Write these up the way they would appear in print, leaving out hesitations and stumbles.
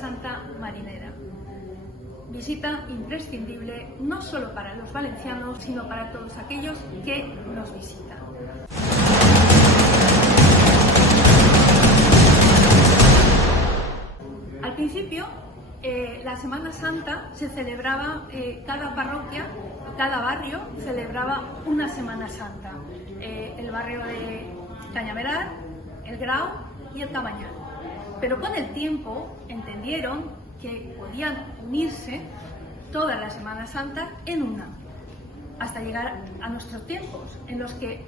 Santa marinera. Visita imprescindible no solo para los valencianos, sino para todos aquellos que nos visitan. Al principio, la Semana Santa se celebraba, cada parroquia, cada barrio celebraba una Semana Santa. El barrio de Cañaveral, el Grau y el Cabañal. Pero con el tiempo entendieron que podían unirse todas las Semanas Santas en una, hasta llegar a nuestros tiempos, en los que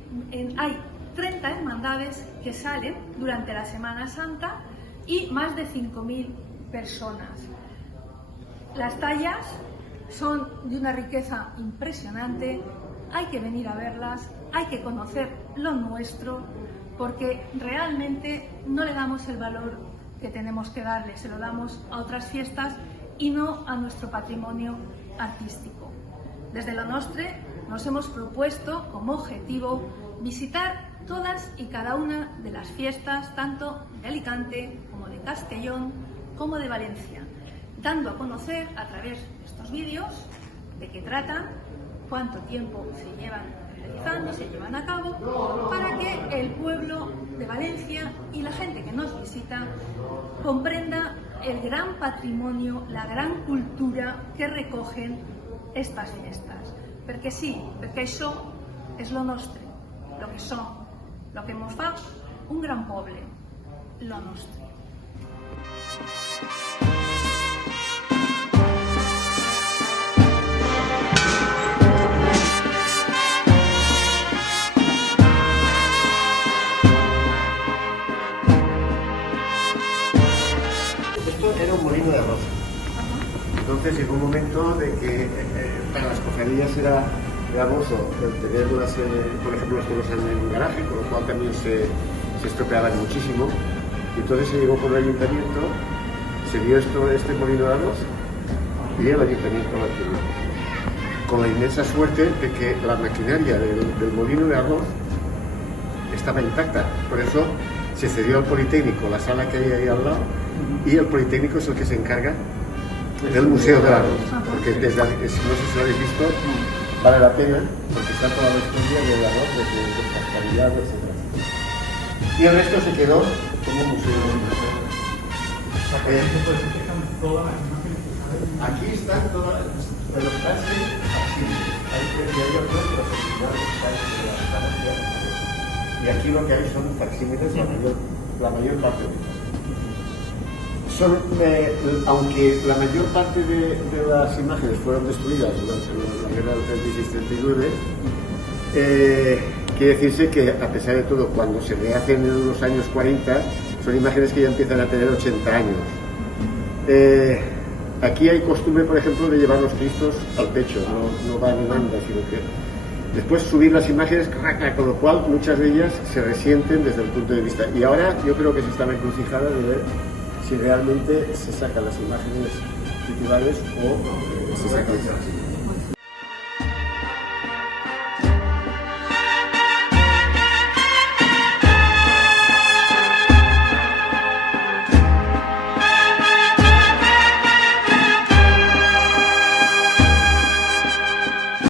hay 30 hermandades que salen durante la Semana Santa y más de 5.000 personas. Las tallas son de una riqueza impresionante, hay que venir a verlas, hay que conocer lo nuestro, porque realmente no le damos el valor que tenemos que darle, se lo damos a otras fiestas y no a nuestro patrimonio artístico. Desde Lo Nostre nos hemos propuesto como objetivo visitar todas y cada una de las fiestas, tanto de Alicante como de Castellón, como de Valencia, dando a conocer a través de estos vídeos de qué tratan, cuánto tiempo se llevan realizando, se llevan a cabo, para que el pueblo de Valencia y la gente que nos visita comprenda el gran patrimonio, la gran cultura que recogen estas fiestas. Perquè sí, perquè això és lo nostre, lo que som, lo que ens fa un gran poble, lo nostre. Era un molino de arroz. Entonces llegó un momento de que para las cofradías era gravoso el tenerlas, por ejemplo, las cosas en un garaje, con lo cual también se estropeaban muchísimo. Y entonces se llegó con el ayuntamiento, se vio este molino de arroz y el ayuntamiento lo adquirió. Con la inmensa suerte de que la maquinaria del molino de arroz estaba intacta. Por eso se cedió al Politécnico la sala que hay ahí al lado, y el Politécnico es el que se encarga del Museo del Arroz, porque no sé si lo habéis visto, vale la pena, porque está toda la historia del arroz, de cascabilidad, etc. Y el resto se quedó como museo. Aquí están todas las clases y aquí lo que hay son facsímiles, la mayor parte de ellas. Aunque la mayor parte de las imágenes fueron destruidas durante la guerra del 36-39, quiere decirse que, a pesar de todo, cuando se rehacen en los años 40, son imágenes que ya empiezan a tener 80 años. Aquí hay costumbre, por ejemplo, de llevar los Cristos al pecho, no van en banda, sino que después subir las imágenes, con lo cual muchas de ellas se resienten desde el punto de vista. Y ahora yo creo que se está en la encrucijada de ver si realmente se sacan las imágenes titulares o se sacan las imágenes.